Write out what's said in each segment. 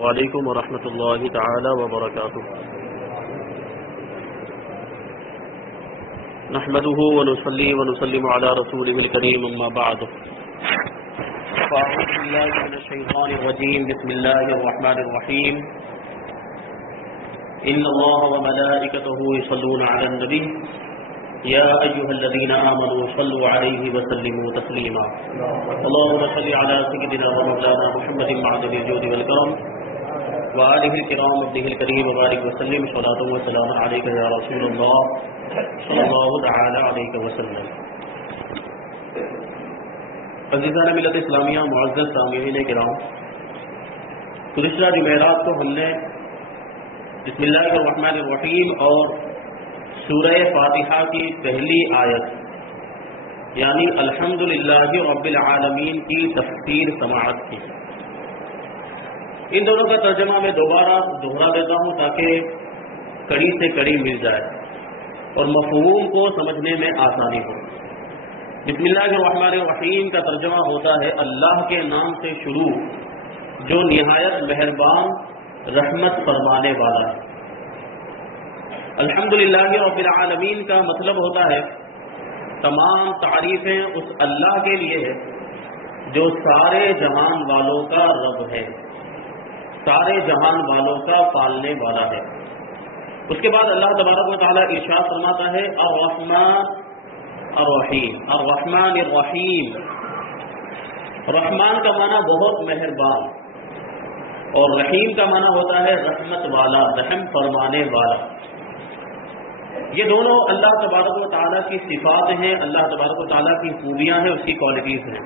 وعلیکم ورحمۃ اللہ تعالی وبرکاتہ. نحمده ونصلي ونسلم على رسوله الكريم اما بعد. فاعوذ بالله من الشيطان الرجيم. بسم الله الرحمن الرحيم. ان الله وملائكته يصلون على النبي يا ايها الذين امنوا صلوا عليه وسلموا تسليما. اللهم صل على سيدنا ومولانا محمد معدن الجود والكرم وآلہ الکرام ابنہ الکریم وبارک وسلم. صلاۃ و سلام علیک یا رسول اللہ صلی اللہ تعالی علیہ وسلم. عزیزان ملت اسلامیہ، معزز سامعین کرام، گزشتہ جمعرات کو ہم نے بسم اللہ الرحمن الرحیم اور سورہ فاتحہ کی پہلی آیت یعنی الحمدللہ رب العالمین کی تفسیر سماعت کی. ان دونوں کا ترجمہ میں دوبارہ دہرا دیتا ہوں تاکہ کڑی سے کڑی مل جائے اور مفہوم کو سمجھنے میں آسانی ہو. بسم اللہ الرحمن الرحیم کا ترجمہ ہوتا ہے اللہ کے نام سے شروع جو نہایت مہربان رحمت فرمانے والا ہے. الحمدللہ رب العالمین کا مطلب ہوتا ہے تمام تعریفیں اس اللہ کے لیے ہے جو سارے جہان والوں کا رب ہے، سارے جہان والوں کا پالنے والا ہے. اس کے بعد اللہ تبارک و تعالیٰ ارشاد فرماتا ہے الرحمن الرحیم. الرحمن الرحیم، رحمان کا معنی بہت مہربان اور رحیم کا معنی ہوتا ہے رحمت والا، رحم فرمانے والا. یہ دونوں اللہ تبارک و تعالیٰ کی صفات ہیں، اللہ تبارک و تعالیٰ کی خوبیاں ہیں، اس کی کوالٹیز ہیں.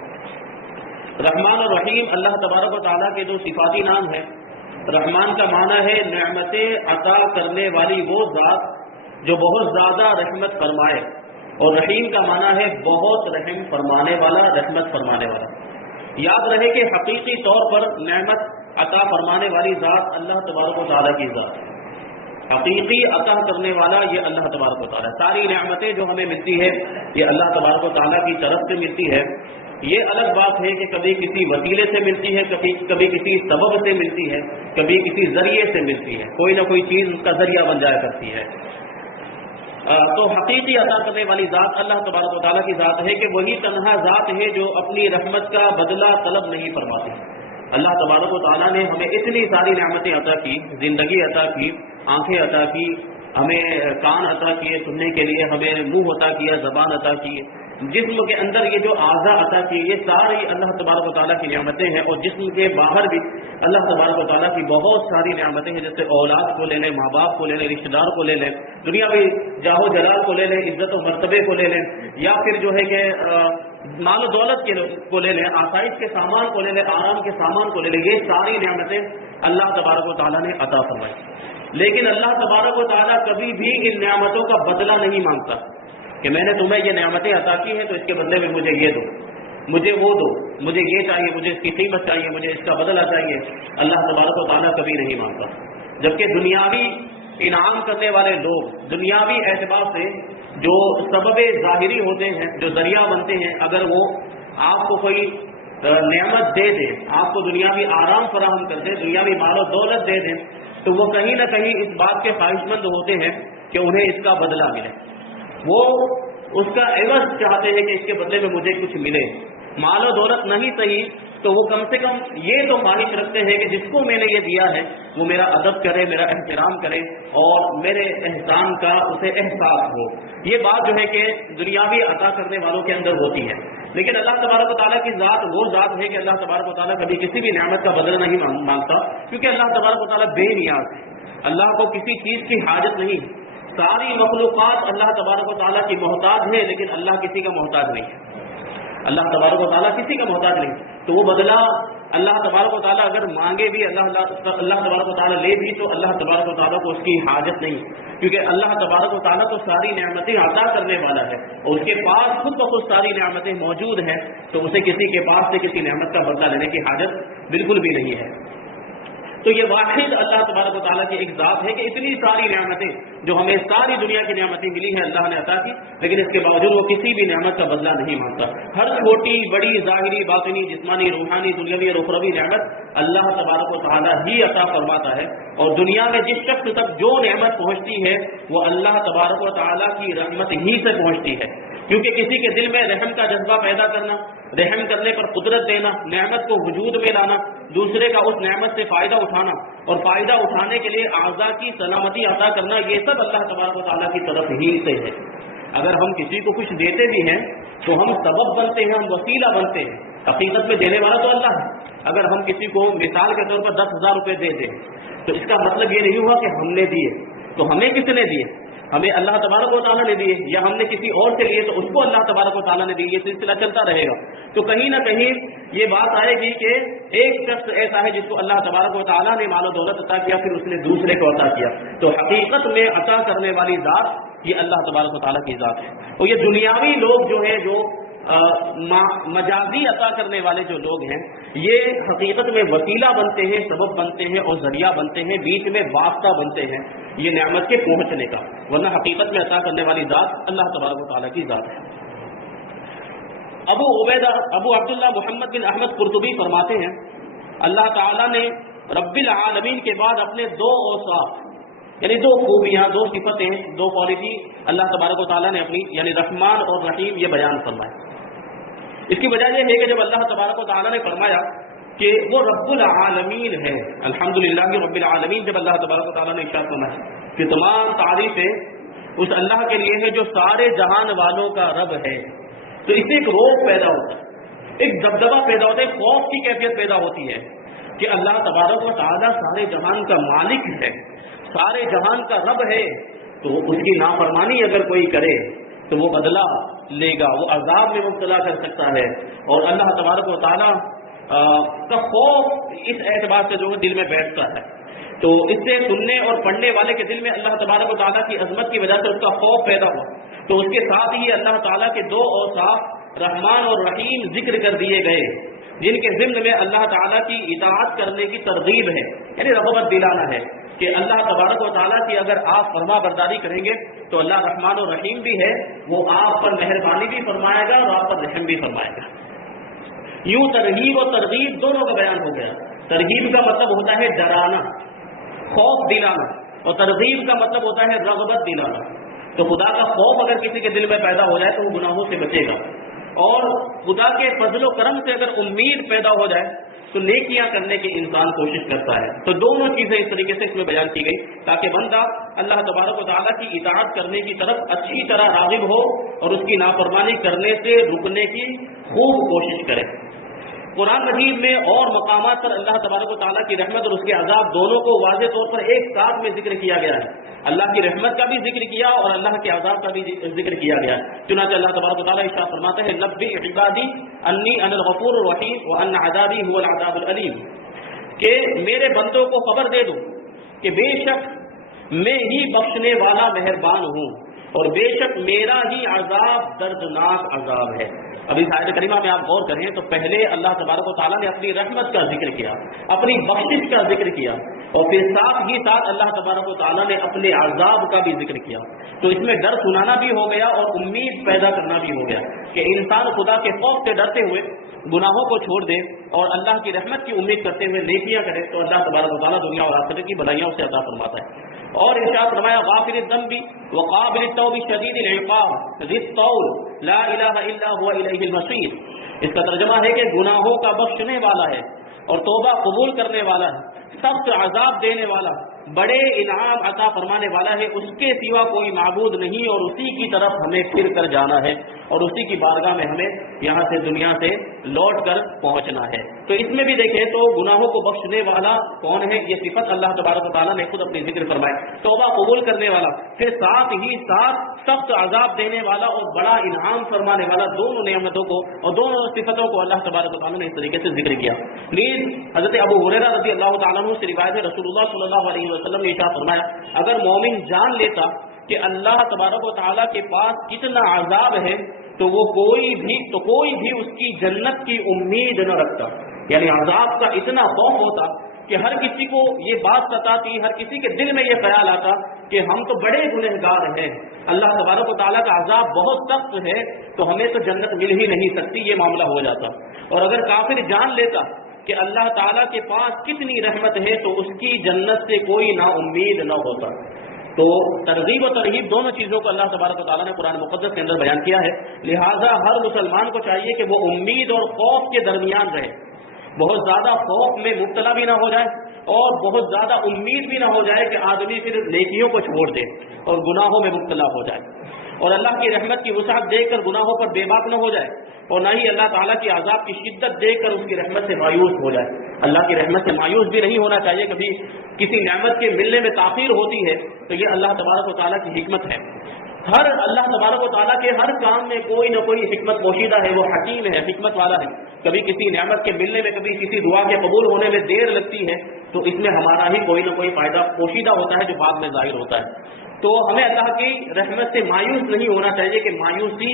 رحمان اور رحیم اللہ تبارک و تعالیٰ کے دو صفاتی نام ہیں. رحمان کا معنی ہے نعمتیں عطا کرنے والی وہ ذات جو بہت زیادہ رحمت فرمائے، اور رحیم کا معنی ہے بہت رحم فرمانے والا، رحمت فرمانے والا. یاد رہے کہ حقیقی طور پر نعمت عطا فرمانے والی ذات اللہ تبارک و تعالیٰ کی ذات ہے. حقیقی عطا کرنے والا یہ اللہ تبارک و تعالیٰ. ساری نعمتیں جو ہمیں ملتی ہے یہ اللہ تبارک و تعالیٰ کی طرف سے ملتی ہے. یہ الگ بات ہے کہ کبھی کسی وسیلے سے ملتی ہے، کبھی کسی سبب سے ملتی ہے، کبھی کسی ذریعے سے ملتی ہے. کوئی نہ کوئی چیز اس کا ذریعہ بن جایا کرتی ہے. تو حقیقی عطا کرنے والی ذات اللہ تبارک و تعالیٰ کی ذات ہے کہ وہی تنہا ذات ہے جو اپنی رحمت کا بدلہ طلب نہیں فرماتی. اللہ تبارک و تعالیٰ نے ہمیں اتنی ساری نعمتیں عطا کی، زندگی عطا کی، آنکھیں عطا کی، ہمیں کان عطا کیے سننے کے لیے، ہمیں منہ عطا کیا، زبان عطا کی، جسم کے اندر یہ جو اعضاء عطا کیے، یہ ساری اللہ تبارک و تعالیٰ کی نعمتیں ہیں. اور جسم کے باہر بھی اللہ تبارک و تعالیٰ کی بہت ساری نعمتیں ہیں، جیسے اولاد کو لے لیں، ماں باپ کو لے لیں، رشتہ دار کو لے لیں، دنیاوی جاہ و جلال کو لے لیں، عزت و مرتبے کو لے لیں، یا پھر جو ہے کہ مال و دولت کو لے لیں، آسائش کے سامان کو لے لیں، آرام کے سامان کو لے لیں. یہ ساری نعمتیں اللہ تبارک و تعالیٰ نے عطا فرمائی. لیکن اللہ تبارک و تعالیٰ کبھی بھی ان نعمتوں کا بدلہ نہیں مانگتا کہ میں نے تمہیں یہ نعمتیں عطا کی ہیں تو اس کے بدلے میں مجھے یہ دو، مجھے وہ دو، مجھے یہ چاہیے، مجھے اس کی قیمت چاہیے، مجھے اس کا بدلہ چاہیے. اللہ تبارک و تعالیٰ کبھی نہیں مانگتا. جبکہ دنیاوی انعام کرنے والے لوگ دنیاوی اعتبار سے جو سبب ظاہری ہوتے ہیں، جو ذریعہ بنتے ہیں، اگر وہ آپ کو کوئی نعمت دے دیں، آپ کو دنیاوی آرام فراہم کر دیں، دنیاوی مال و دولت دے دیں، تو وہ کہیں نہ کہیں اس بات کے خواہش مند ہوتے ہیں کہ انہیں اس کا بدلہ ملے. وہ اس کا عوض چاہتے ہیں کہ اس کے بدلے میں مجھے کچھ ملے. مال و دولت نہیں صحیح تو وہ کم سے کم یہ تو خواہش رکھتے ہیں کہ جس کو میں نے یہ دیا ہے وہ میرا ادب کرے، میرا احترام کرے اور میرے احسان کا اسے احساس ہو. یہ بات جو ہے کہ دنیاوی عطا کرنے والوں کے اندر ہوتی ہے. لیکن اللہ تبارک و تعالیٰ کی ذات وہ ذات ہے کہ اللہ تبارک و تعالیٰ کبھی کسی بھی نعمت کا بدلہ نہیں مانگتا، کیونکہ اللہ تبارک و تعالیٰ بے نیاز ہے. اللہ کو کسی چیز کی حاجت نہیں. ساری مخلوقات اللہ تبارک و تعالیٰ کی محتاج ہے، لیکن اللہ کسی کا محتاج نہیں ہے. اللہ تبارک و تعالیٰ کسی کا محتاج نہیں. تو وہ بدلہ اللہ تبارک و تعالیٰ اگر مانگے بھی، اللہ تبارک و تعالیٰ لے بھی، تو اللہ تبارک و تعالیٰ کو اس کی حاجت نہیں، کیونکہ اللہ تبارک و تعالیٰ کو ساری نعمتیں عطا کرنے والا ہے اور اس کے پاس خود بخود ساری نعمتیں موجود ہیں. تو اسے کسی کے پاس سے کسی نعمت کا بدلہ لینے کی حاجت بالکل بھی نہیں ہے. تو یہ واحد اللہ تبارک و تعالیٰ کی ایک ذات ہے کہ اتنی ساری نعمتیں جو ہمیں ساری دنیا کی نعمتیں ملی ہیں اللہ نے عطا کی، لیکن اس کے باوجود وہ کسی بھی نعمت کا بدلہ نہیں مانگتا. ہر چھوٹی بڑی ظاہری باطنی جسمانی روحانی دنیاوی اور اخروی نعمت اللہ تبارک و تعالیٰ ہی عطا فرماتا ہے. اور دنیا میں جس شخص تک جو نعمت پہنچتی ہے وہ اللہ تبارک و تعالیٰ کی رحمت ہی سے پہنچتی ہے. کیونکہ کسی کے دل میں رحم کا جذبہ پیدا کرنا، رحم کرنے پر قدرت دینا، نعمت کو وجود میں لانا، دوسرے کا اس نعمت سے فائدہ اٹھانا اور فائدہ اٹھانے کے لیے اعضاء کی سلامتی عطا کرنا، یہ سب اللہ تبارک و تعالیٰ کی طرف ہی سے ہے. اگر ہم کسی کو کچھ دیتے بھی ہیں تو ہم سبب بنتے ہیں، ہم وسیلہ بنتے ہیں. حقیقت میں دینے والا تو اللہ ہے. اگر ہم کسی کو مثال کے طور پر 10,000 روپے دے دیں تو اس کا مطلب یہ نہیں ہوا کہ ہم نے دیے. تو ہمیں کس نے دیے؟ ہمیں اللہ تبارک و تعالیٰ نے دیے، یا ہم نے کسی اور سے لیے تو اس کو اللہ تبارک و تعالیٰ نے دیے. یہ سلسلہ چلتا رہے گا. تو کہیں نہ کہیں یہ بات آئے گی کہ ایک شخص ایسا ہے جس کو اللہ تبارک و تعالیٰ نے مال و دولت عطا کیا، پھر اس نے دوسرے کو عطا کیا. تو حقیقت میں عطا کرنے والی ذات یہ اللہ تبارک و تعالیٰ کی ذات ہے. اور یہ دنیاوی لوگ جو ہیں، جو مجازی عطا کرنے والے جو لوگ ہیں، یہ حقیقت میں وسیلہ بنتے ہیں، سبب بنتے ہیں اور ذریعہ بنتے ہیں، بیچ میں واسطہ بنتے ہیں یہ نعمت کے پہنچنے کا. ورنہ حقیقت میں عطا کرنے والی ذات اللہ تبارک و تعالیٰ کی ذات ہے. ابو عبداللہ محمد بن احمد قرطبی فرماتے ہیں اللہ تعالیٰ نے رب العالمین کے بعد اپنے دو اوصاف، یعنی دو خوبیاں، دو صفتیں، دو کوالٹی اللہ تبارک و تعالیٰ نے اپنی، یعنی رحمان اور رحیم، یہ بیان فرمائے. اس کی وجہ یہ ہے کہ جب اللہ تبارک و تعالیٰ نے فرمایا کہ وہ رب العالمین ہے، الحمدللہ رب العالمین، جب اللہ تبارک و تعالیٰ نے ارشاد فرمایا کہ تمام تعریفیں اس اللہ کے لیے ہے جو سارے جہان والوں کا رب ہے، تو اس سے ایک روب پیدا ہوتا ہے، ایک دبدبہ پیدا ہوتا ہے، ایک خوف کی کیفیت پیدا ہوتی ہے کہ اللہ تبارک و تعالیٰ سارے جہان کا مالک ہے، سارے جہان کا رب ہے. تو اس کی نافرمانی اگر کوئی کرے تو وہ بدلہ لے گا، وہ عذاب میں مبتلا کر سکتا ہے. اور اللہ تبارک و تعالیٰ کا خوف اس اعتبار سے جو ہے دل میں بیٹھتا ہے. تو اس سے سننے اور پڑھنے والے کے دل میں اللہ تبارک و تعالیٰ کی عظمت کی وجہ سے اس کا خوف پیدا ہوا. تو اس کے ساتھ ہی اللہ تعالیٰ کے دو اوصاف رحمان اور رحیم ذکر کر دیے گئے، جن کے ضمن میں اللہ تعالیٰ کی اطاعت کرنے کی ترغیب ہے، یعنی رغبت دلانا ہے کہ اللہ تبارک و تعالیٰ کی اگر آپ فرما برداری کریں گے تو اللہ رحمان و رحیم بھی ہے، وہ آپ پر مہربانی بھی فرمائے گا اور آپ پر رحم بھی فرمائے گا. یوں ترغیب و ترغیب دونوں کا بیان ہو گیا. ترغیب کا مطلب ہوتا ہے ڈرانا، خوف دلانا، اور ترغیب کا مطلب ہوتا ہے رغبت دلانا. تو خدا کا خوف اگر کسی کے دل میں پیدا ہو جائے تو وہ گناہوں سے بچے گا، اور خدا کے فضل و کرم سے اگر امید پیدا ہو جائے تو نیکیاں کرنے کی انسان کوشش کرتا ہے. تو دونوں چیزیں اس طریقے سے اس میں بیان کی گئی تاکہ بندہ اللہ تبارک و تعالیٰ کی اطاعت کرنے کی طرف اچھی طرح راغب ہو اور اس کی نافرمانی کرنے سے رکنے کی خوب کوشش کرے. قرآن مجید میں اور مقامات پر اللہ تبارک و تعالیٰ کی رحمت اور اس کے عذاب دونوں کو واضح طور پر ایک ساتھ میں ذکر کیا گیا ہے. اللہ کی رحمت کا بھی ذکر کیا اور اللہ کے عذاب کا بھی ذکر کیا گیا ہے. چنانچہ اللہ تبارک و تعالیٰ ارشاد فرماتا ہے نبئ عبادی انی انا الغفور الرحیم وان عذابی هو العذاب العلیم، کہ میرے بندوں کو خبر دے دو کہ بے شک میں ہی بخشنے والا مہربان ہوں اور بے شک میرا ہی عذاب دردناک عذاب ہے. اب اس آیت کریمہ میں آپ غور کریں تو پہلے اللہ تبارک و تعالیٰ نے اپنی رحمت کا ذکر کیا، اپنی بخشش کا ذکر کیا، اور پھر ساتھ ہی ساتھ اللہ تبارک و تعالیٰ نے اپنے عذاب کا بھی ذکر کیا. تو اس میں ڈر سنانا بھی ہو گیا اور امید پیدا کرنا بھی ہو گیا کہ انسان خدا کے خوف سے ڈرتے ہوئے گناہوں کو چھوڑ دے اور اللہ کی رحمت کی امید کرتے ہوئے نیکیاں کرے تو اللہ تبارک و تعالیٰ دنیا اور آخرت کی بھلائیوں سے عطا فرماتا ہے. اور ارشاد فرمایا غافر الذنب وقابل التوب شدید العقاب ذی الطول لا الہ الا هو الیہ المصیر. اس کا ترجمہ ہے کہ گناہوں کا بخشنے والا ہے اور توبہ قبول کرنے والا ہے، سخت عذاب دینے والا، بڑے انعام عطا فرمانے والا ہے، اس کے سوا کوئی معبود نہیں اور اسی کی طرف ہمیں پھر کر جانا ہے اور اسی کی بارگاہ میں ہمیں یہاں سے دنیا سے لوٹ کر پہنچنا ہے. تو اس میں بھی دیکھیں تو گناہوں کو بخشنے والا کون ہے، یہ صفت اللہ تبارک و تعالیٰ نے خود اپنے ذکر فرمائے. توبہ قبول کرنے والا، پھر ساتھ ہی ساتھ سخت عذاب دینے والا اور بڑا انعام فرمانے والا، دونوں نعمتوں کو اور دونوں صفتوں کو اللہ تبارک و تعالیٰ نے اس طریقے سے ذکر کیا. نیز حضرت ابو ہریرہ رضی اللہ تعالیٰ عنہ سے روایت ہے رسول اللہ صلی اللہ علیہ وسلم نے ارشاد فرمایا اگر مومن جان لیتا کہ اللہ تبارک و تعالیٰ کے پاس کتنا عذاب ہے تو وہ کوئی بھی اس کی جنت کی امید نہ رکھتا. یعنی عذاب کا اتنا خوف ہوتا کہ ہر کسی کو یہ بات ستاتی، ہر کسی کے دل میں یہ خیال آتا کہ ہم تو بڑے گنہگار ہیں، اللہ تبارک و تعالیٰ کا عذاب بہت سخت ہے، تو ہمیں تو جنت مل ہی نہیں سکتی، یہ معاملہ ہو جاتا۔ اور اگر کافر جان لیتا کہ اللہ تعالیٰ کے پاس کتنی رحمت ہے تو اس کی جنت سے کوئی نا امید نہ ہوتا۔ تو ترغیب و ترغیب دونوں چیزوں کو اللہ تبارک و تعالیٰ نے قرآن مقدس کے اندر بیان کیا ہے، لہٰذا ہر مسلمان کو چاہیے کہ وہ امید اور خوف کے درمیان رہے، بہت زیادہ خوف میں مبتلا بھی نہ ہو جائے اور بہت زیادہ امید بھی نہ ہو جائے کہ آدمی پھر نیکیوں کو چھوڑ دے اور گناہوں میں مبتلا ہو جائے، اور اللہ کی رحمت کی وسعت دیکھ کر گناہوں پر بے باک نہ ہو جائے، اور نہ ہی اللہ تعالیٰ کی عذاب کی شدت دیکھ کر اس کی رحمت سے مایوس ہو جائے۔ اللہ کی رحمت سے مایوس بھی نہیں ہونا چاہیے، کبھی کسی نعمت کے ملنے میں تاخیر ہوتی ہے تو یہ اللہ تبارک و تعالیٰ کی حکمت ہے۔ ہر اللہ تبارک و تعالیٰ کے ہر کام میں کوئی نہ کوئی حکمت پوشیدہ ہے، وہ حکیم ہے، حکمت والا ہے۔ کبھی کسی نعمت کے ملنے میں، کبھی کسی دعا کے قبول ہونے میں دیر لگتی ہے تو اس میں ہمارا ہی کوئی نہ کوئی فائدہ پوشیدہ ہوتا ہے جو بعد میں ظاہر ہوتا ہے۔ تو ہمیں اللہ کی رحمت سے مایوس نہیں ہونا چاہیے کہ مایوسی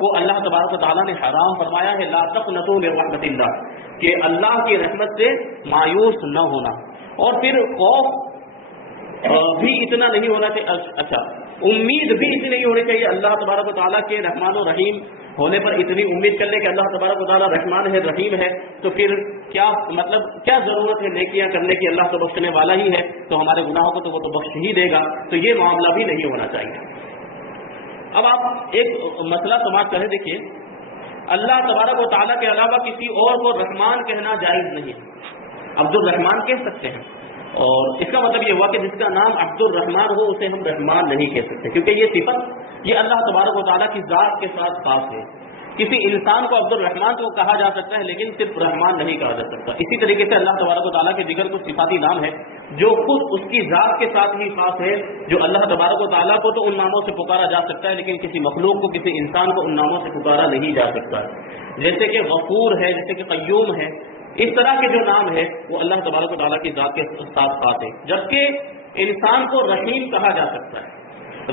کو اللہ تبارک و تعالیٰ نے حرام فرمایا ہے، لا تقنطوا من رحمت اللہ، کہ اللہ کی رحمت سے مایوس نہ ہونا۔ اور پھر خوف بھی اتنا نہیں ہونا چاہیے، اچھا امید بھی اتنی نہیں ہونی چاہیے اللہ تبارک و تعالیٰ کے رحمان و رحیم ہونے پر اتنی امید کر لیں کہ اللہ تبارک و تعالیٰ رحمان ہے، رحیم ہے، تو پھر کیا مطلب کیا ضرورت ہے نیکیاں کرنے کی، اللہ تو بخشنے والا ہی ہے، تو ہمارے گناہوں کو تو وہ تو بخش ہی دے گا، تو یہ معاملہ بھی نہیں ہونا چاہیے۔ اب آپ ایک مسئلہ سماعت کریں، دیکھیے اللہ تبارک و تعالیٰ کے علاوہ کسی اور کو رحمان کہنا جائز نہیں ہے، عبد الرحمان کہہ سکتے ہیں، اور اس کا مطلب یہ ہوا کہ جس کا نام عبد الرحمان ہو اسے ہم رحمان نہیں کہہ سکتے، کیونکہ یہ صفت یہ اللہ تبارک و تعالیٰ کی ذات کے ساتھ خاص ہے۔ کسی انسان کو عبد الرحمان تو کہا جا سکتا ہے لیکن صرف رحمان نہیں کہا جا سکتا۔ اسی طریقے سے اللہ تبارک و تعالیٰ کے دیگر کچھ صفاتی نام ہے جو خود اس کی ذات کے ساتھ ہی خاص ہے، جو اللہ تبارک و تعالیٰ کو تو ان ناموں سے پکارا جا سکتا ہے لیکن کسی مخلوق کو، کسی انسان کو ان ناموں سے پکارا نہیں جا سکتا، جیسے کہ غفور ہے، جیسے کہ قیوم ہے۔ اس طرح کے جو نام ہے وہ اللہ تبارک و تعالیٰ کی ذات کے ساتھ خاص ہے، جبکہ انسان کو رحیم کہا جا سکتا ہے۔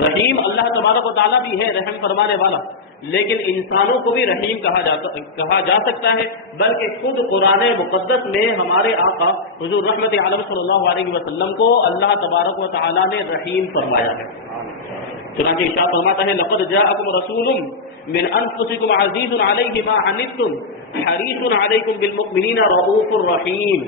رحیم اللہ تبارک و تعالیٰ بھی ہے، رحم فرمانے والا، لیکن انسانوں کو بھی رحیم کہا جا سکتا ہے، بلکہ خود قرآن مقدس میں ہمارے آقا حضور رحمت عالم صلی اللہ علیہ وسلم کو اللہ تبارک و تعالیٰ نے رحیم فرمایا ہے۔ چنانچہ ارشاد فرماتا ہے لقد جاءکم رسول من انفسکم عزیز علیہ ما عنتم حریص علیکم بالمؤمنین رؤوف الرحیم۔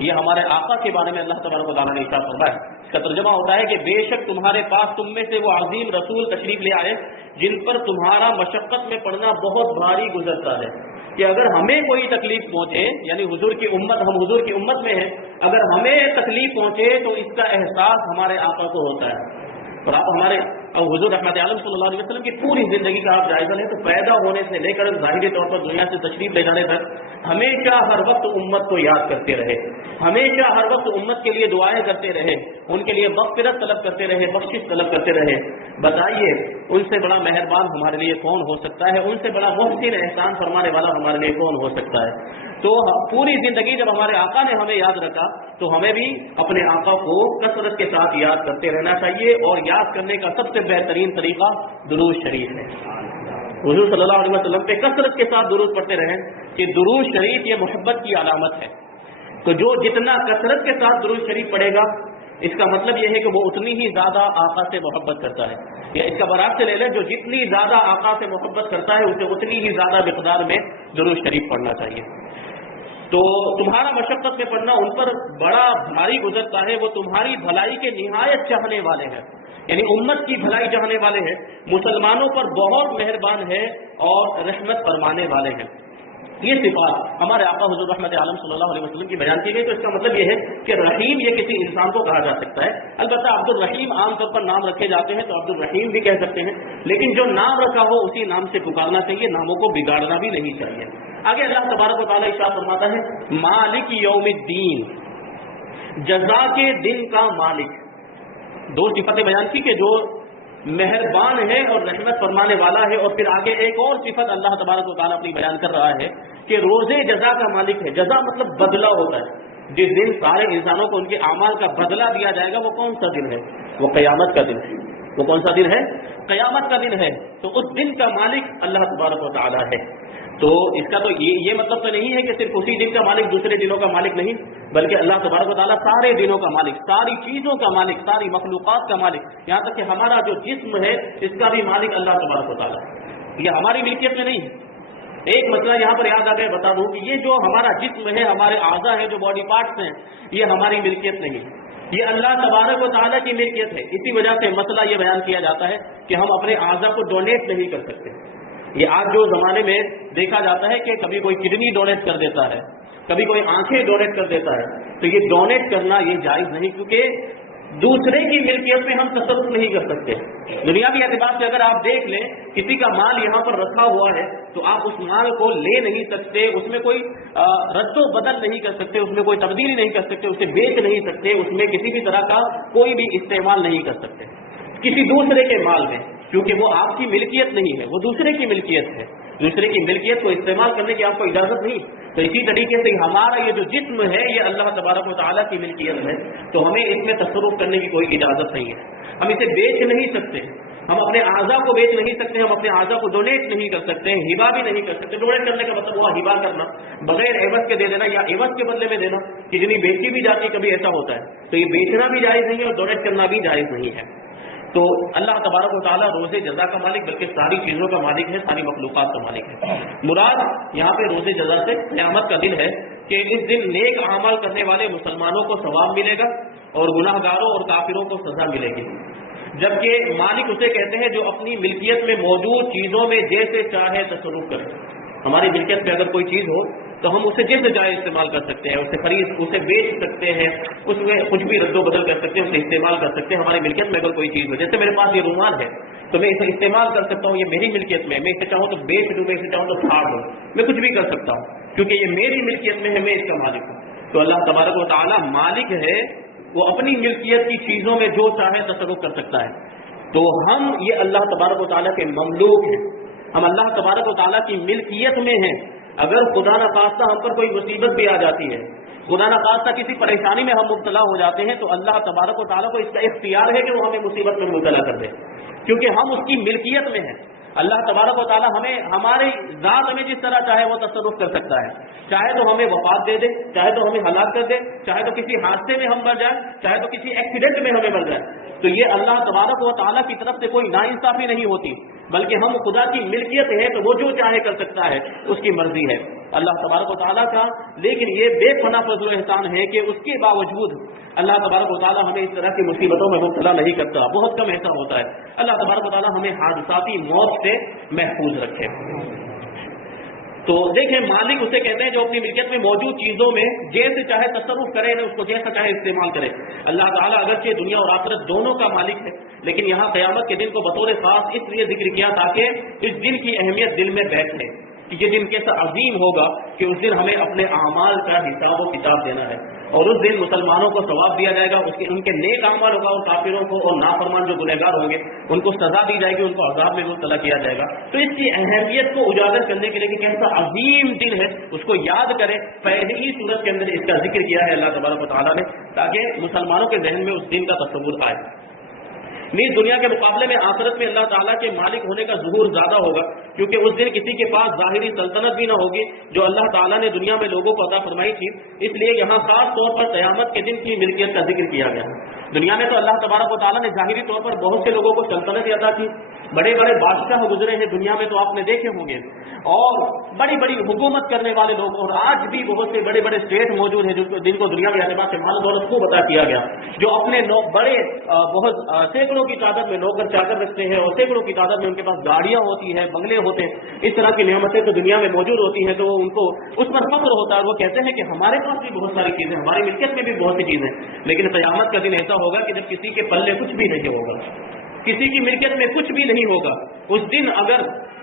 یہ ہمارے آقا کے بارے میں اللہ تبارک و تعالیٰ نے ارشاد فرمایا، اس کا ترجمہ ہوتا ہے کہ بے شک تمہارے پاس تم میں سے وہ عظیم رسول تشریف لے آئے جن پر تمہارا مشقت میں پڑنا بہت بھاری گزرتا ہے، کہ اگر ہمیں کوئی تکلیف پہنچے، یعنی حضور کی امت، ہم حضور کی امت میں ہیں، اگر ہمیں تکلیف پہنچے تو اس کا احساس ہمارے آقا کو ہوتا ہے۔ اور آپ ہمارے حضور رحمت عالم صلی اللہ علیہ وسلم کی پوری زندگی کا آپ جائزہ لیں تو پیدا ہونے سے لے کر ظاہری طور پر دنیا سے تشریف لے جانے تک ہمیشہ ہر وقت امت کو یاد کرتے رہے، ہمیشہ ہر وقت امت کے لیے دعائیں کرتے رہے، ان کے لیے مغفرت طلب کرتے رہے، بخشش طلب کرتے رہے۔ بتائیے ان سے بڑا مہربان ہمارے لیے کون ہو سکتا ہے، ان سے بڑا محسن احسان فرمانے والا ہمارے لیے کون ہو سکتا ہے۔ تو پوری زندگی جب ہمارے آقا نے ہمیں یاد رکھا تو ہمیں بھی اپنے آقا کو کثرت کے ساتھ یاد کرتے رہنا چاہیے، اور یاد کرنے کا سب سے بہترین طریقہ درود شریف ہے۔ حضور صلی اللہ علیہ وسلم پہ کثرت کے ساتھ درود پڑھتے رہیں کہ درود شریف یہ محبت کی علامت ہے، تو جو جتنا کثرت کے ساتھ درود شریف پڑھے گا اس کا مطلب یہ ہے کہ وہ اتنی ہی زیادہ آقا سے محبت کرتا ہے، یا اس کا برعکس سے لے لیں جو جتنی زیادہ آقا سے محبت کرتا ہے اسے اتنی ہی زیادہ مقدار میں درود شریف پڑھنا چاہیے۔ تو تمہارا مشقت میں پڑھنا ان پر بڑا بھاری گزرتا ہے، وہ تمہاری بھلائی کے نہایت چاہنے والے ہیں، یعنی امت کی بھلائی چاہنے والے ہیں، مسلمانوں پر بہت مہربان ہے اور رحمت فرمانے والے ہیں۔ یہ صفات ہمارے آقا حضور رحمت عالم صلی اللہ علیہ وسلم کی بیان کی گئی، تو اس کا مطلب یہ ہے کہ رحیم یہ کسی انسان کو کہا جا سکتا ہے۔ البتہ عبد الرحیم عام طور پر نام رکھے جاتے ہیں تو عبد الرحیم بھی کہہ سکتے ہیں، لیکن جو نام رکھا ہو اسی نام سے پکارنا چاہیے، ناموں کو بگاڑنا بھی نہیں چاہیے۔ آگے اللہ تبارک و تعالیٰ ارشاد فرماتا ہے مالک یوم الدین، جزا کے دن کا مالک۔ دو صفتیں بیان کی کہ جو مہربان ہے اور رحمت فرمانے والا ہے، اور پھر آگے ایک اور صفت اللہ تبارک و تعالیٰ اپنی بیان کر رہا ہے کہ روزے جزا کا مالک ہے۔ جزا مطلب بدلہ ہوتا ہے، جس دن سارے انسانوں کو ان کے اعمال کا بدلہ دیا جائے گا وہ کون سا دن ہے؟ وہ قیامت کا دن ہے۔ وہ کون سا دن ہے؟ قیامت کا دن ہے. تو اس دن کا مالک اللہ تبارک و تعالی ہے. تو اس کا تو یہ مطلب تو نہیں ہے کہ صرف اسی دن کا مالک دوسرے دنوں کا مالک نہیں، بلکہ اللہ تبارک و تعالیٰ سارے دنوں کا مالک، ساری چیزوں کا مالک، ساری مخلوقات کا مالک، یہاں تک کہ ہمارا جو جسم ہے اس کا بھی مالک اللہ تبارک و تعالیٰ ہے. یہ ہماری ملکیت میں نہیں ہے. ایک مسئلہ یہاں پر یاد آ گیا بتا دوں کہ یہ جو ہمارا جسم ہے، ہمارے اعضاء ہیں، جو باڈی پارٹس ہیں، یہ ہماری ملکیت نہیں ہے، یہ اللہ تبارک و تعالیٰ کی ملکیت ہے. اسی وجہ سے مسئلہ یہ بیان کیا جاتا ہے کہ ہم اپنے اعضاء کو ڈونیٹ نہیں کر سکتے. یہ آج جو زمانے میں دیکھا جاتا ہے کہ کبھی کوئی کڈنی ڈونیٹ کر دیتا ہے، کبھی کوئی آنکھیں ڈونیٹ کر دیتا ہے، تو یہ ڈونیٹ کرنا یہ جائز نہیں، کیونکہ دوسرے کی ملکیت میں ہم تصرف نہیں کر سکتے. دنیاوی اعتبار سے اگر آپ دیکھ لیں کسی کا مال یہاں پر رکھا ہوا ہے تو آپ اس مال کو لے نہیں سکتے، اس میں کوئی رد و بدل نہیں کر سکتے، اس میں کوئی تبدیلی نہیں کر سکتے، اسے بیچ نہیں سکتے، اس میں کسی بھی طرح کا کوئی بھی استعمال نہیں کر سکتے کسی دوسرے کے مال میں، کیونکہ وہ آپ کی ملکیت نہیں ہے، وہ دوسرے کی ملکیت ہے. دوسرے کی ملکیت کو استعمال کرنے کی آپ کو اجازت نہیں. تو اسی طریقے سے ہمارا یہ جو جسم ہے یہ اللہ تبارک و تعالیٰ کی ملکیت ہے، تو ہمیں اس میں تصرف کرنے کی کوئی اجازت نہیں ہے. ہم اسے بیچ نہیں سکتے، ہم اپنے اعضاء کو بیچ نہیں سکتے، ہم اپنے اعضاء کو ڈونیٹ نہیں کر سکتے، ہبا بھی نہیں کر سکتے. ڈونیٹ کرنے کا مطلب ہوا ہبا کرنا، بغیر عوض کے دے دینا یا عوض کے بدلے میں دینا. کتنی بیچی بھی جاتی ہے، کبھی ایسا ہوتا ہے. تو یہ بیچنا بھی جائز نہیں ہے اور ڈونیٹ کرنا بھی جائز نہیں ہے. تو اللہ تبارک و تعالیٰ روز جزا کا مالک بلکہ ساری چیزوں کا مالک ہے، ساری مخلوقات کا مالک ہے. مراد یہاں پہ روز جزا سے قیامت کا دن ہے کہ اس دن نیک اعمال کرنے والے مسلمانوں کو ثواب ملے گا اور گناہ گاروں اور کافروں کو سزا ملے گی. جبکہ مالک اسے کہتے ہیں جو اپنی ملکیت میں موجود چیزوں میں جیسے چاہے تصرف کرے. ہماری ملکیت میں اگر کوئی چیز ہو تو ہم اسے جیسے چاہے استعمال کر سکتے ہیں، اسے خرید، اسے بیچ سکتے ہیں، اس میں کچھ بھی رد و بدل کر سکتے ہیں، اسے استعمال کر سکتے ہیں. ہماری ملکیت میں اگر کوئی چیز ہو، جیسے میرے پاس یہ رومال ہے تو میں اسے استعمال کر سکتا ہوں، یہ میری ملکیت میں، میں اسے چاہوں تو بیچ دوں، میں اسے چاہوں تو پھاڑ دوں، میں کچھ بھی کر سکتا ہوں کیونکہ یہ میری ملکیت میں ہے، میں اس کا مالک ہوں. تو اللہ تبارک و تعالیٰ مالک ہے، وہ اپنی ملکیت کی چیزوں میں جو چاہے تصرف کر سکتا ہے. تو ہم یہ اللہ تبارک و تعالیٰ کے مملوک ہیں، ہم اللہ تبارک و تعالیٰ کی ملکیت میں ہیں. اگر خدا نخواستہ ہم پر کوئی مصیبت بھی آ جاتی ہے، خدا نخواستہ کسی پریشانی میں ہم مبتلا ہو جاتے ہیں، تو اللہ تبارک و تعالیٰ کو اس کا اختیار ہے کہ وہ ہمیں مصیبت میں مبتلا کر دے، کیونکہ ہم اس کی ملکیت میں ہیں. اللہ تبارک و تعالیٰ ہمیں ہمارے ذات میں جس طرح چاہے وہ تصرف کر سکتا ہے. چاہے تو ہمیں وفات دے دے، چاہے تو ہمیں ہلاک کر دے، چاہے تو کسی حادثے میں ہم مر جائیں، چاہے تو کسی ایکسیڈنٹ میں ہمیں مر جائے. تو یہ اللہ تبارک و تعالیٰ کی طرف سے کوئی ناانصافی نہیں ہوتی، بلکہ ہم خدا کی ملکیت ہے تو وہ جو چاہے کر سکتا ہے، اس کی مرضی ہے اللہ تبارک و تعالیٰ کا. لیکن یہ بے پناہ فضل و احسان ہے کہ اس کے باوجود اللہ تبارک و تعالیٰ ہمیں اس طرح کی مصیبتوں میں مبتلا نہیں کرتا. بہت کم ایسا ہوتا ہے. اللہ تبارک و تعالیٰ ہمیں حادثاتی موت سے محفوظ رکھے. تو دیکھیں مالک اسے کہتے ہیں جو اپنی ملکیت میں موجود چیزوں میں جیسے چاہے تصرف کرے، اس کو جیسا چاہے استعمال کرے. اللہ تعالیٰ اگرچہ دنیا اور آخرت دونوں کا مالک ہے، لیکن یہاں قیامت کے دن کو بطور خاص اس لیے ذکر کیا تاکہ اس دن کی اہمیت دل میں بیٹھے کہ یہ دن کیسا عظیم ہوگا کہ اس دن ہمیں اپنے اعمال کا حساب و کتاب دینا ہے، اور اس دن مسلمانوں کو ثواب دیا جائے گا، ان کے نیک اعمال ہوگا، اور کافروں کو اور نافرمان جو گنہگار ہوں گے ان کو سزا دی جائے گی، ان کو عذاب میں مبتلا کیا جائے گا. تو اس کی اہمیت کو اجاگر کرنے کے لیے کہ کیسا عظیم دن ہے اس کو یاد کرے، پہلے ہی سورت کے اندر اس کا ذکر کیا ہے اللہ تبارک و تعالیٰ نے، تاکہ مسلمانوں کے ذہن میں اس دن کا تصور آئے. نیز دنیا کے مقابلے میں آخرت میں اللہ تعالیٰ کے مالک ہونے کا ظہور زیادہ ہوگا، کیونکہ اس دن کسی کے پاس ظاہری سلطنت بھی نہ ہوگی جو اللہ تعالیٰ نے دنیا میں لوگوں کو عطا فرمائی تھی. اس لیے یہاں خاص طور پر قیامت کے دن کی ملکیت کا ذکر کیا گیا. دنیا میں تو اللہ تبارک و تعالیٰ نے ظاہری طور پر بہت سے لوگوں کو سلطنت عطا کی، بڑے بڑے بادشاہ گزرے ہیں دنیا میں، تو آپ نے دیکھے ہوں گے، اور بڑی بڑی حکومت کرنے والے لوگ، اور آج بھی بہت سے بڑے بڑے اسٹیٹ موجود ہیں جن کو دنیا کے اعتبار سے مال و دولت خوب عطا کیا گیا، جو اپنے بڑے بہت سینکڑوں کی تعداد میں نوکر چاکر رکھتے ہیں، اور سینکڑوں کی تعداد میں ان کے پاس گاڑیاں ہوتی ہیں، بنگلے ہوتے ہیں. اس طرح کی نعمتیں تو دنیا میں موجود ہوتی ہیں، تو ان کو اس پر فخر ہوتا ہے. وہ کہتے ہیں کہ ہمارے پاس بھی بہت ساری چیزیں، ہماری ملکیت میں بھی بہت سی چیزیں. لیکن قیامت کا دن ایسا ہوگا کہ جب کسی کے پلے کچھ بھی نہیں ہوگا، کسی کی ملکیت میں کچھ بھی نہیں ہوگا. اس دن اگر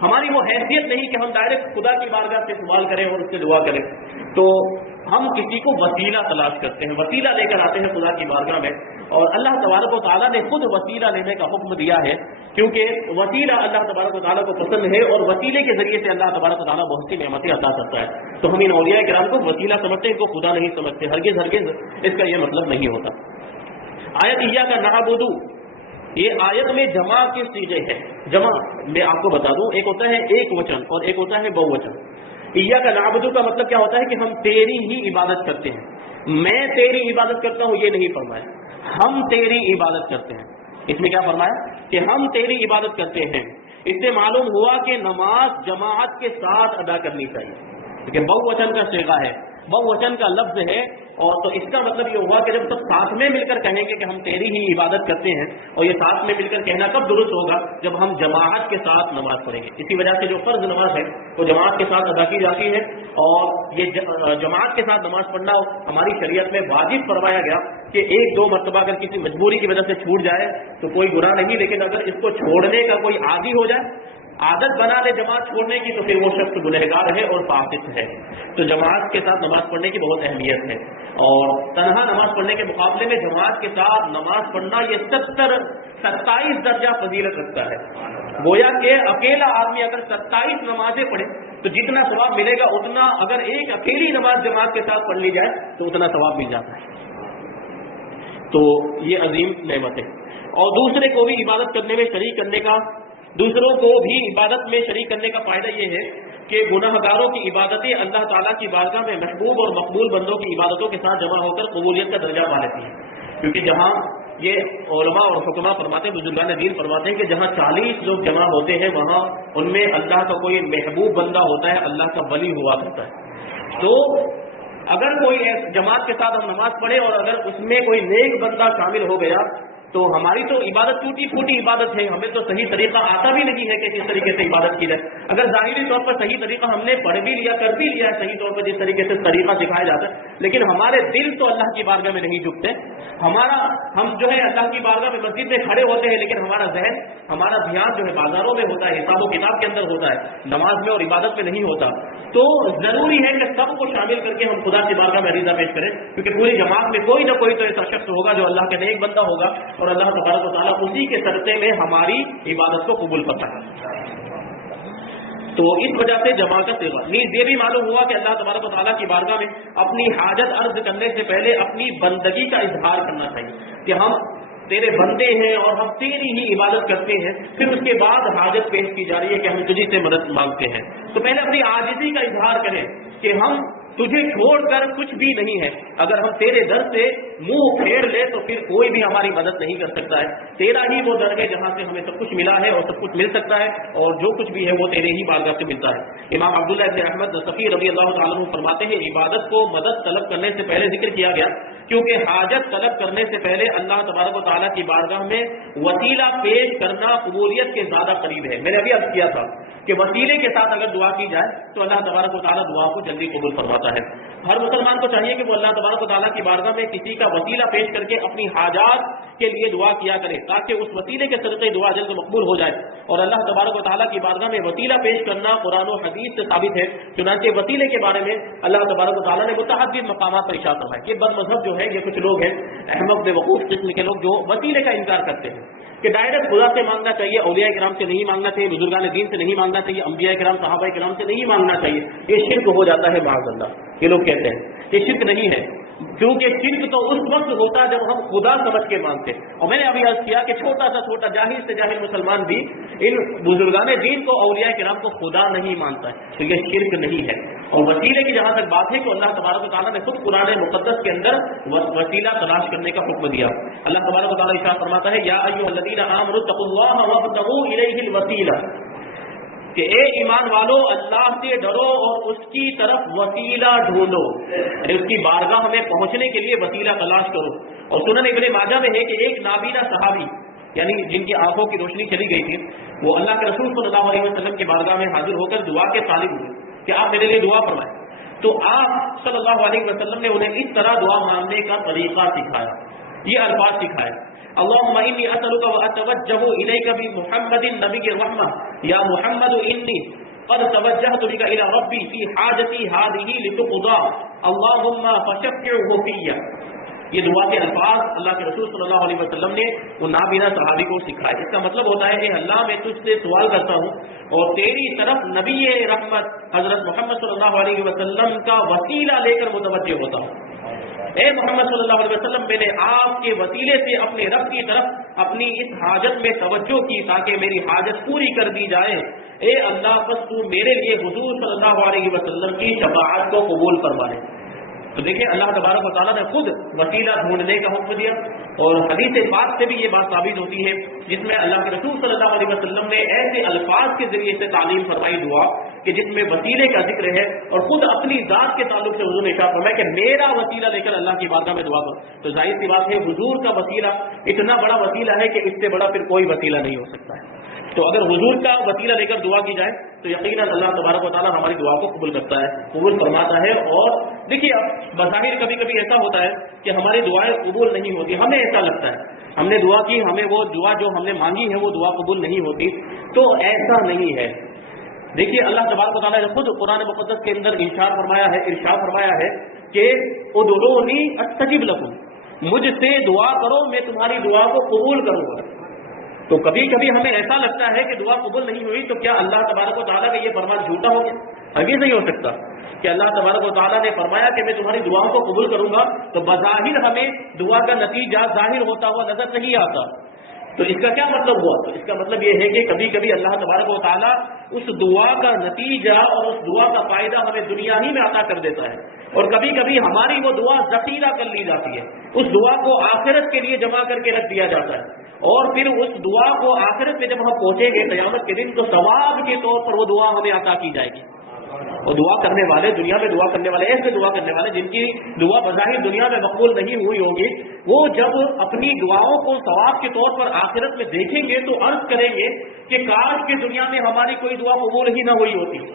ہماری وہ حیثیت نہیں کہ ہم ڈائریکٹ خدا کی بارگاہ سے سوال کریں اور اس سے دعا کریں. تو ہم کسی کو وسیلہ تلاش کرتے ہیں، وسیلہ لے کر آتے ہیں خدا کی بارگاہ میں. اور اللہ تبارک و تعالیٰ نے خود وسیلہ لینے کا حکم دیا ہے، کیونکہ وسیلہ اللہ تبارک و تعالیٰ کو پسند ہے اور وسیلے کے ذریعے سے اللہ تبارک و تعالیٰ بہت سی نعمتیں عطا کرتا ہے. تو ہم ان اولیاء کرام کو وسیلہ سمجھتے ہیں، ان کو خدا نہیں سمجھتے. ہرگز ہرگز اس کا یہ مطلب نہیں ہوتا. آیت ایاک نعبد، یہ آیت میں جمع کے صیغے ہے. جمع میں آپ کو بتا دوں، ایک ہوتا ہے ایک وچن اور ایک ہوتا ہے بہوچن. ایاک نعبد کا مطلب کیا ہوتا ہے کہ ہم تیری ہی عبادت کرتے ہیں. میں تیری عبادت کرتا ہوں یہ نہیں فرمایا، ہم تیری عبادت کرتے ہیں. اس میں کیا فرمایا کہ ہم تیری عبادت کرتے ہیں. اس سے معلوم ہوا کہ نماز جماعت کے ساتھ ادا کرنی چاہیے، کیونکہ بہوچن کا صیغہ ہے، بہوچن کا لفظ ہے. اور تو اس کا مطلب یہ ہوا کہ جب سب ساتھ میں مل کر کہیں گے کہ ہم تیری ہی عبادت کرتے ہیں، اور یہ ساتھ میں مل کر کہنا کب درست ہوگا؟ جب ہم جماعت کے ساتھ نماز پڑھیں گے. اسی وجہ سے جو فرض نماز ہے وہ جماعت کے ساتھ ادا کی جاتی ہے، اور یہ جماعت کے ساتھ نماز پڑھنا ہماری شریعت میں واجب فرمایا گیا کہ ایک دو مرتبہ اگر کسی مجبوری کی وجہ سے چھوٹ جائے تو کوئی گناہ نہیں، لیکن اگر اس کو چھوڑنے کا کوئی عادی ہو جائے، عادت بنا لے جماعت چھوڑنے کی، تو پھر وہ شخص گنہگار ہے اور فاسق ہے. تو جماعت کے ساتھ نماز پڑھنے کی بہت اہمیت ہے، اور تنہا نماز پڑھنے کے مقابلے میں جماعت کے ساتھ نماز پڑھنا یہ 27 درجہ فضیلت رکھتا ہے. گویا کہ اکیلا آدمی اگر 27 نمازیں پڑھے تو جتنا ثواب ملے گا اتنا اگر ایک اکیلی نماز جماعت کے ساتھ پڑھ لی جائے تو اتنا ثواب مل جاتا ہے. تو یہ عظیم نعمت ہے. اور دوسرے کو بھی عبادت کرنے میں شریک کرنے کا، دوسروں کو بھی عبادت میں شریک کرنے کا فائدہ یہ ہے کہ گناہ گاروں کی عبادتیں اللہ تعالیٰ کی بارگاہ میں محبوب اور مقبول بندوں کی عبادتوں کے ساتھ جمع ہو کر قبولیت کا درجہ پا لیتی ہیں. کیونکہ جہاں یہ علماء اور حکماء فرماتے ہیں، بزرگان دین فرماتے ہیں کہ جہاں 40 لوگ جمع ہوتے ہیں وہاں ان میں اللہ کا کوئی محبوب بندہ ہوتا ہے، اللہ کا ولی ہوا کرتا ہے. تو اگر کوئی جماعت کے ساتھ ہم نماز پڑھے اور اگر اس میں کوئی نیک بندہ شامل ہو گیا تو ہماری تو عبادت ٹوٹی پھوٹی عبادت ہے، ہمیں تو صحیح طریقہ آتا بھی نہیں ہے کہ کس طریقے سے عبادت کی جائے. اگر ظاہری طور پر صحیح طریقہ ہم نے پڑھ بھی لیا، کر بھی لیا صحیح طور پر جس طریقے سے طریقہ سکھایا جاتا ہے، لیکن ہمارے دل تو اللہ کی بارگاہ میں نہیں جھکتے. ہم جو ہے اللہ کی بارگاہ میں مسجد میں کھڑے ہوتے ہیں، لیکن ہمارا ذہن، ہمارا دھیان جو ہے بازاروں میں ہوتا ہے، حساب و کتاب کے اندر ہوتا ہے، نماز میں اور عبادت میں نہیں ہوتا. تو ضروری ہے کہ سب کو شامل کر کے ہم خدا کی بارگاہ میں عریضہ پیش کریں، کیونکہ پوری جماعت میں کوئی نہ کوئی تو ایسا شخص ہوگا جو اللہ کے نیک بندہ ہوگا، اور اللہ تبارک و تعالیٰ اسی کے سرتے میں ہماری عبادت کو قبول کرتا ہے. تو اس وجہ سے جمع کا صیغہ. نیز یہ بھی معلوم ہوا کہ اللہ تبارک و تعالیٰ کی بارگاہ میں اپنی حاجت عرض کرنے سے پہلے اپنی بندگی کا اظہار کرنا چاہیے کہ ہم تیرے بندے ہیں اور ہم تیری ہی عبادت کرتے ہیں. پھر اس کے بعد حاجت پیش کی جا رہی ہے کہ ہم تجھی سے مدد مانگتے ہیں. تو پہلے اپنی عاجزی کا اظہار کریں کہ ہم تجھے چھوڑ کر کچھ بھی نہیں ہے. اگر ہم تیرے در سے منہ پھیر لے تو پھر کوئی بھی ہماری مدد نہیں کر سکتا ہے. تیرا ہی وہ در ہے جہاں سے ہمیں سب کچھ ملا ہے اور سب کچھ مل سکتا ہے، اور جو کچھ بھی ہے وہ تیرے ہی بارگاہ سے ملتا ہے. امام عبداللہ ابن احمد نصفی رضی اللہ تعالیٰ عنہ فرماتے ہیں عبادت کو مدد طلب کرنے سے پہلے ذکر کیا گیا کیونکہ حاجت طلب کرنے سے پہلے اللہ تبارک و تعالیٰ کی بارگاہ میں وسیلہ پیش کرنا قبولیت کے زیادہ قریب ہے. میں نے ابھی عرض کیا تھا کہ وسیلے کے ساتھ اگر دعا کی جائے تو اللہ تبارک و تعالیٰ دعا کو جلدی قبول فرماتا ہے. ہر مسلمان کو چاہیے کہ وہ اللہ تبارک و تعالیٰ کی بارگاہ میں کسی کا وسیلہ پیش کر کے اپنی حاجات کے لیے دعا کیا کرے تاکہ اس وسیلے کے صدقے دعا جلد مقبول ہو جائے. اور اللہ تبارک و تعالیٰ کی بارگاہ میں وسیلہ پیش کرنا قرآن و حدیث سے ثابت ہے. چنانچہ وسیلے کے بارے میں اللہ تبارک و تعالیٰ نے متعدد مقامات پر ارشاد فرمایا. یہ بد مذہب جو ہے، یہ کچھ لوگ ہیں احمق بے وقوف قسم کے لوگ جو وسیلے کا انکار کرتے ہیں کہ ڈائریکٹ خدا سے مانگنا چاہیے، اولیاء کرام سے نہیں مانگنا چاہیے، بزرگان دین سے نہیں مانگنا چاہیے، انبیاء کرام صحابہ کرام سے نہیں مانگنا چاہیے. یہ شرک ہو جاتا ہے معاذ اللہ. یہ لوگ کہتے ہیں یہ شرک نہیں ہے، کیونکہ شرک تو اس وقت ہوتا ہے جب ہم خدا سمجھ کے مانگتے ہیں. اور میں نے ابھی عرض کیا کہ چھوٹا چھوٹا جاہل سے جاہل مسلمان بھی ان بزرگان دین کو، اولیاء کرام کو خدا نہیں مانتا ہے، تو یہ شرک نہیں ہے. اور وسیلے کی جہاں تک بات ہے کہ اللہ تبارک و تعالیٰ نے خود قرآن مقدس کے اندر وسیلہ تلاش کرنے کا حکم دیا. اللہ تبارک و تعالیٰ ارشاد فرماتا ہے یا ایھا الذین آمنوا اتقوا اللہ وابتغوا الیہ الوسیلہ، کہ اے ایمان والو اللہ سے ڈرو اور اس کی طرف وسیلہ ڈھونڈو، یعنی اس کی بارگاہ میں پہنچنے کے لیے وسیلہ تلاش کرو. اور سنن ابن ماجہ میں ہے کہ ایک نابینا صحابی، یعنی جن کی آنکھوں کی روشنی چلی گئی تھی، وہ اللہ کے رسول صلی اللہ علیہ وسلم کی بارگاہ میں حاضر ہو کر دعا کے طالب ہوئے کہ آپ میرے لیے دعا فرمائیں. تو آپ صلی اللہ علیہ وسلم نے انہیں اس طرح دعا مانگنے کا طریقہ سکھایا. یہ الفاظ سکھائے. اللہم انی اسألک واتوجہ الیک بمحمد نبی الرحمہ یا محمد انی قد توجہت بک الی ربی فی حاجتی ہذہ لتقضی اللہم فشفعہ فی. یہ دعا کے الفاظ اللہ کے رسول صلی اللہ علیہ وسلم نے وہ نابینا صحابی کو سکھائے. اس کا مطلب ہوتا ہے کہ اللہ میں تجھ سے سوال کرتا ہوں اور تیری طرف نبی رحمت حضرت محمد صلی اللہ علیہ وسلم کا وسیلہ لے کر متوجہ ہوتا ہوں. اے محمد صلی اللہ علیہ وسلم میں نے آپ کے وسیلے سے اپنے رب کی طرف اپنی اس حاجت میں توجہ کی تاکہ میری حاجت پوری کر دی جائے. اے اللہ بس تو میرے لیے حضور صلی اللہ علیہ وسلم کی شفاعت کو قبول فرما لے. تو دیکھیں اللہ تبارک و تعالیٰ نے خود وسیلہ ڈھونڈنے کا حکم دیا اور حدیث پاک سے بھی یہ بات ثابت ہوتی ہے جس میں اللہ کے رسول صلی اللہ علیہ وسلم نے ایسے الفاظ کے ذریعے سے تعلیم فرمائی دعا کہ جس میں وسیلے کا ذکر ہے اور خود اپنی ذات کے تعلق سے حضور نے ارشاد فرمایا کہ میرا وسیلہ لے کر اللہ کی بارگاہ میں دعا کرو. تو ظاہر سی بات ہے حضور کا وسیلہ اتنا بڑا وسیلہ ہے کہ اس سے بڑا پھر کوئی وسیلہ نہیں ہو سکتا ہے. تو اگر حضور کا وسیلہ لے کر دعا کی جائے تو یقیناً اللہ تبارک و تعالیٰ ہماری دعا کو قبول کرتا ہے, قبول فرماتا ہے. اور دیکھیے اب بظاہر کبھی کبھی ایسا ہوتا ہے کہ ہماری دعائیں قبول نہیں ہوتی, ہمیں ایسا لگتا ہے ہم نے دعا کی, ہمیں وہ دعا جو ہم نے مانگی ہے وہ دعا قبول نہیں ہوتی. تو ایسا نہیں ہے. دیکھیے اللہ تبارک و تعالیٰ نے خود قرآن مقدس کے اندر ارشاد فرمایا ہے کہ ادعونی استجب لکم, مجھ سے دعا کرو میں تمہاری دعا کو قبول کروں گا. تو کبھی کبھی ہمیں ایسا لگتا ہے کہ دعا قبول نہیں ہوئی تو کیا اللہ تبارک و تعالیٰ کا یہ فرمان جھوٹا ہو گیا؟ ہرگز نہیں ہو سکتا کہ اللہ تبارک و تعالیٰ نے فرمایا کہ میں تمہاری دعاؤں کو قبول کروں گا تو بظاہر ہمیں دعا کا نتیجہ ظاہر ہوتا ہوا نظر نہیں آتا. تو اس کا کیا مطلب ہوا؟ تو اس کا مطلب یہ ہے کہ کبھی کبھی اللہ تبارک و تعالیٰ اس دعا کا نتیجہ اور اس دعا کا فائدہ ہمیں دنیا ہی میں عطا کر دیتا ہے, اور کبھی کبھی ہماری وہ دعا ذخیرہ کر لی جاتی ہے, اس دعا کو آخرت کے لیے جمع کر کے رکھ دیا جاتا ہے, اور پھر اس دعا کو آخرت میں جب ہم پہنچیں گے قیامت کے دن تو ثواب کے طور پر وہ دعا ہمیں عطا کی جائے گی. اور دعا کرنے والے, دنیا میں دعا کرنے والے, ایسے دعا کرنے والے جن کی دعا بظاہر دنیا میں مقبول نہیں ہوئی ہوگی, وہ جب اپنی دعاؤں کو ثواب کے طور پر آخرت میں دیکھیں گے تو عرض کریں گے کہ کاش کہ دنیا میں ہماری کوئی دعا قبول ہی نہ ہوئی ہوتی.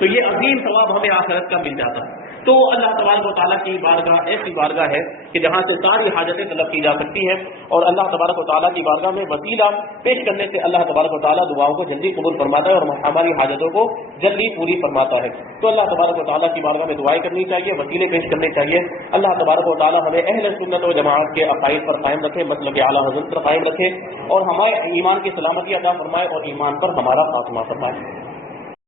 تو یہ عظیم ثواب ہمیں آخرت کا مل جاتا ہے. تو اللہ تبارک و تعالیٰ کی بارگاہ ایسی بارگاہ ہے کہ جہاں سے ساری حاجتیں طلب کی جا سکتی ہیں, اور اللہ تبارک و تعالیٰ کی بارگاہ میں وسیلہ پیش کرنے سے اللہ تبارک و تعالیٰ دعاؤں کو جلدی قبول فرماتا ہے اور ہماری حاجتوں کو جلدی پوری فرماتا ہے. تو اللہ تبارک و تعالیٰ کی بارگاہ میں دعائیں کرنی چاہیے, وسیلے پیش کرنے چاہیے. اللہ تبارک و تعالیٰ ہمیں اہل سنت و جماعت کے عقائد پر قائم رکھے, مطلب اعلیٰ حضرت پر قائم رکھے, اور ہمارے ایمان کی سلامتی عطا فرمائے اور ایمان پر ہمارا خاتمہ فرمائے.